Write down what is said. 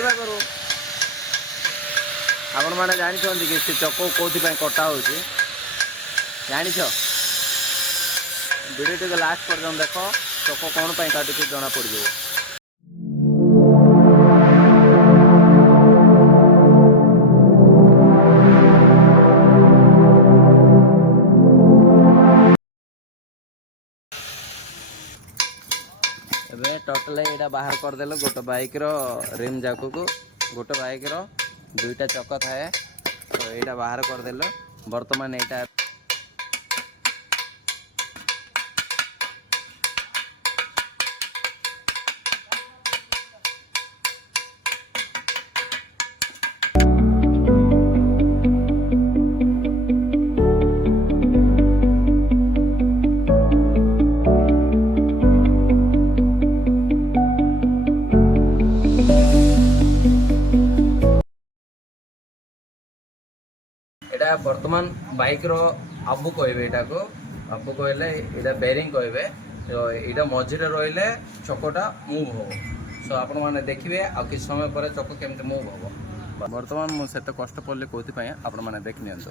ବୁଲେଇବା କରୁ आपण मैंने जानते कि से चक कौन कटा हो जाच वीडियो टे लास्ट पर्यटन देख चक कौन काटुचे जना पड़ जाए। एबे टोटल यहाँ बाहर करदेल गोटे बाइक रिम जाक को गोटे बाइक दुईटा चक थाए तो यहाँ बाहर करदेल बर्तमान यहाँ एटा वर्तमान बाइक रो आबू कहबे एटा को आबू कहले एटा बेरिंग कहबे तो एटा मझिरे रहिले चकटा मूव हो सो आपण माने देखिबे आ कि समय पर चक केमते मूव हो। वर्तमान मु सेते कष्ट पड़ले कोथि पय आपण माने देख नियंतो।